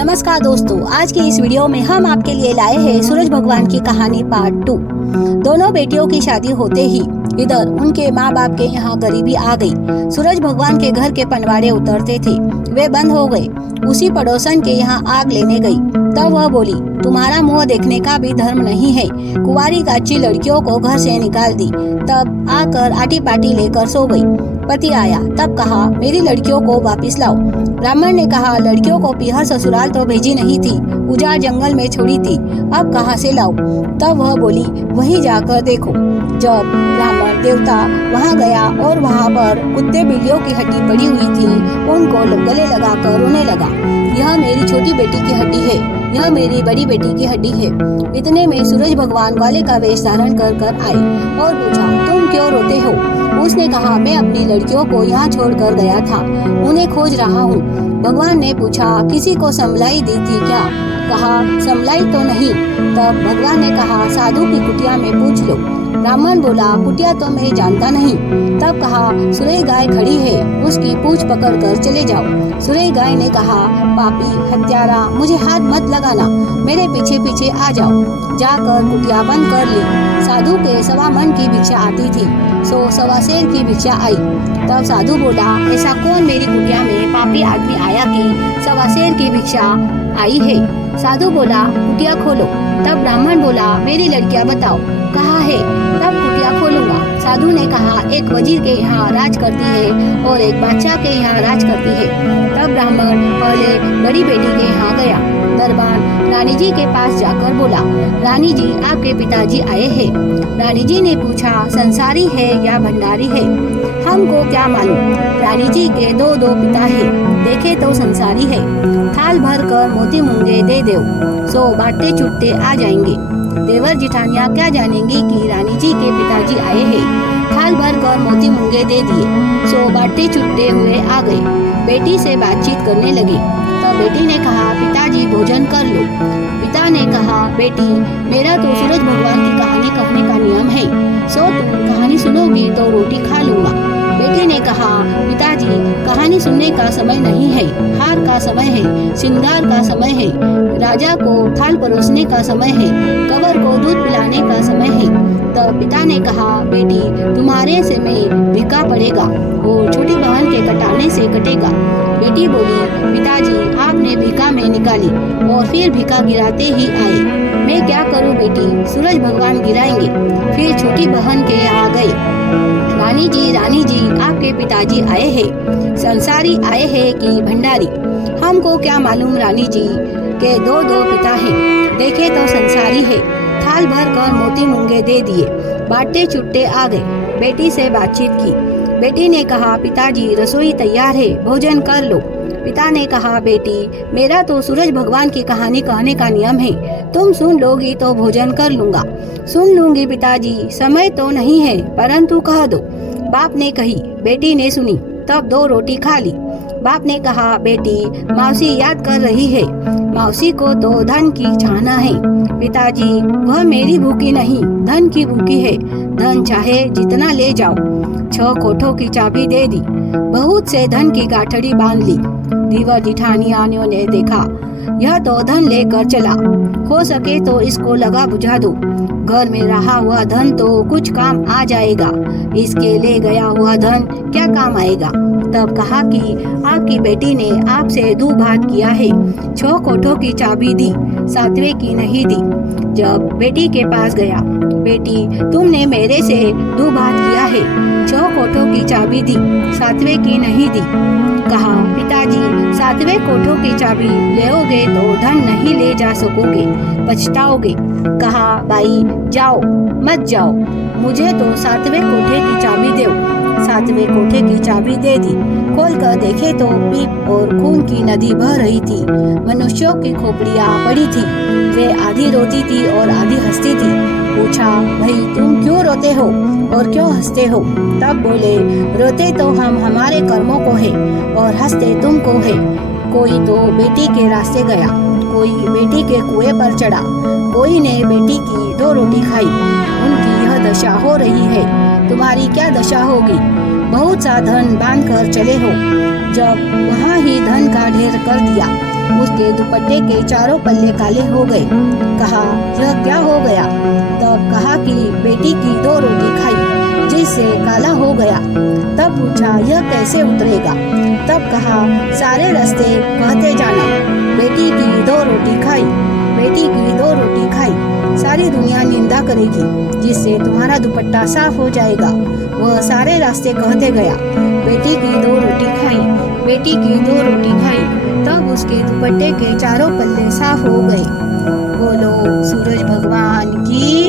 नमस्कार दोस्तों, आज की इस वीडियो में हम आपके लिए लाए हैं सूरज भगवान की कहानी पार्ट 2। दोनों बेटियों की शादी होते ही इधर उनके माँ बाप के यहाँ गरीबी आ गई। सूरज भगवान के घर के पनवाड़े उतरते थे, वे बंद हो गए। उसी पड़ोसन के यहाँ आग लेने गई। तब वह बोली, तुम्हारा मुँह देखने का भी धर्म नहीं है। कुंवारी काची लड़कियों को घर से निकाल दी। तब आकर आटी पाटी लेकर सो गई। पति आया, तब कहा, मेरी लड़कियों को वापस लाओ। ब्राह्मण ने कहा, लड़कियों को पीहर ससुराल तो भेजी नहीं थी, उजाड़ जंगल में छोड़ी थी, अब कहाँ से लाऊं? तब वह बोली, वहीं जाकर देखो। जब ब्राह्मण देवता वहाँ गया और वहाँ पर कुत्ते बिल्लियों की हड्डी पड़ी हुई थी, उनको गले लगाकर रोने लगा। यह मेरी छोटी बेटी की हड्डी है, यह मेरी बड़ी बेटी की हड्डी है। इतने में सूरज भगवान ग्वाले का वेश धारण कर आए और पूछा, तुम क्यों रोते हो? उसने कहा, मैं अपनी लड़कियों को यहाँ छोड़कर गया था, उन्हें खोज रहा हूँ। भगवान ने पूछा, किसी को समलाई दी थी क्या? कहा, समलाई तो नहीं। तब भगवान ने कहा, साधु की कुटिया में पूछ लो। ब्राह्मण बोला, कुटिया तो मैं जानता नहीं। तब कहा, सुरई गाय खड़ी है, उसकी पूंछ पकड़कर चले जाओ। सुरई गाय ने कहा, पापी हत्यारा, मुझे हाथ मत लगाना, मेरे पीछे पीछे आ जाओ। जाकर कुटिया बंद कर ली। साधु के 1.25 मन की भिक्षा आती थी, सो 1.25 सेर की भिक्षा आई। तब साधु बोला, ऐसा कौन मेरी कुटिया में पापी आदमी आया कि 1.25 सेर की भिक्षा आई है? साधु बोला, कुटिया खोलो। तब ब्राह्मण बोला, मेरी लड़कियां बताओ कहाँ है? तब कुटिया खोलूंगा। साधु ने कहा, एक वजीर के यहाँ राज करती है और एक बादशाह के यहाँ राज करती है। तब ब्राह्मण पहले बड़ी बेटी के यहाँ गया। दरबान रानी जी के पास जाकर बोला, रानी जी, आपके पिताजी आए हैं। रानी जी ने पूछा, संसारी है या भंडारी है? हमको क्या मालूम, रानी जी के दो पिता है, देखे तो संसारी है। थाल भर कर मोती मूंगे दे दो, सो बाटे चुट्टे आ जाएंगे। देवर जिठानिया क्या जानेंगी कि रानी जी के पिताजी आए हैं। थाल भर कर मोती मूंगे दे दिए, सो बाटे चुट्टे हुए आ गए। बेटी से बातचीत करने लगी। तो बेटी ने कहा, पिताजी भोजन कर लो। पिता ने कहा, बेटी, मेरा तो सूरज भगवान की कहानी कहने का नियम है, सो तुम कहानी सुनोगी तो रोटी खा लूंगा। बेटी ने कहा, पिताजी, कहानी सुनने का समय नहीं है, हार का समय है, श्रृंगार का समय है, राजा को थाल परोसने का समय है, कंवर को दूध पिलाने का समय है। तब पिता ने कहा, बेटी, तुम्हारे से में भिक्का पड़ेगा और छोटी बहन के कटाने से कटेगा। बेटी बोली, पिताजी, आपने भिक्का में निकाली और फिर भिक्का गिराते ही आए, मैं क्या करूं बेटी? सूरज भगवान गिराएंगे। फिर छोटी बहन के यहाँ गए। रानी जी, आपके पिताजी आए हैं, संसारी आए हैं कि भंडारी? हमको क्या मालूम, रानी जी के दो पिता हैं, देखे तो संसारी है। थाल भर कर मोती मूंगे दे दिए, बाटे चुट्टे आ गए। बेटी से बातचीत की। बेटी ने कहा, पिताजी, रसोई तैयार है, भोजन कर लो। पिता ने कहा, बेटी, मेरा तो सूरज भगवान की कहानी कहने का नियम है, तुम सुन लोगी तो भोजन कर लूंगा। सुन लूंगी पिताजी, समय तो नहीं है, परंतु कह दो। बाप ने कही, बेटी ने सुनी, तब 2 रोटी खा ली। बाप ने कहा, बेटी, मौसी याद कर रही है, मौसी को तो धन की चाहना है। पिताजी, वह मेरी भूखी नहीं, धन की भूखी है, धन चाहे जितना ले जाओ। 6 कोठों की चाबी दे दी, बहुत से धन की गाठड़ी बांध ली। दीवर जिठानियानियों ने देखा, यह तो धन लेकर चला, हो सके तो इसको लगा बुझा दो, घर में रहा हुआ धन तो कुछ काम आ जाएगा, इसके ले गया हुआ धन क्या काम आएगा। तब कहा कि आपकी बेटी ने आपसे 2 बात किया है, 6 कोठों की चाबी दी, 7वें की नहीं दी। जब बेटी के पास गया, बेटी, तुमने मेरे से 2 बात किया है, 6 कोठों की चाबी दी, 7वें की नहीं दी। कहा, पिताजी, 7वें कोठों की चाबी लेओगे तो धन नहीं ले जा सकोगे, पछताओगे। कहा, बाई, जाओ मत जाओ, मुझे तो 7वें कोठे की चाबी दो। 7वें कोठे की चाबी दे दी। खोल कर देखे तो पीप और खून की नदी बह रही थी। मनुष्यों की खोपड़ियाँ पड़ी थी, वे आधी रोती थी और आधी हंसती थी। पूछा, भाई, तुम क्यों रोते हो और क्यों हंसते हो? तब बोले, रोते तो हम हमारे कर्मों को है और हंसते तुमको है। कोई तो बेटी के रास्ते गया, कोई बेटी के कुएं पर चढ़ा, कोई ने बेटी की 2 रोटी खाई। उनकी यह दशा हो रही है, तुम्हारी क्या दशा होगी? बहुत सा धन बांध कर चले हो, जब वहाँ ही धन का ढेर कर दिया, उसके दुपट्टे के चारों पल्ले काले हो गए। कहा, यह क्या हो गया? तब कहा कि बेटी की 2 रोटी खाई जिससे काला हो गया। तब पूछा, यह कैसे उतरेगा? तब कहा, सारे रास्ते कहते जाना, बेटी की 2 रोटी खाई, बेटी की 2 रोटी खाई। सारी दुनिया निंदा करेगी जिससे तुम्हारा दुपट्टा साफ हो जाएगा। वह सारे रास्ते कहते गया, बेटी की 2 रोटी खाई, बेटी की 2 रोटी खाई। तब उसके दुपट्टे के चारों पल्ले साफ हो गए। बोलो सूरज भगवान की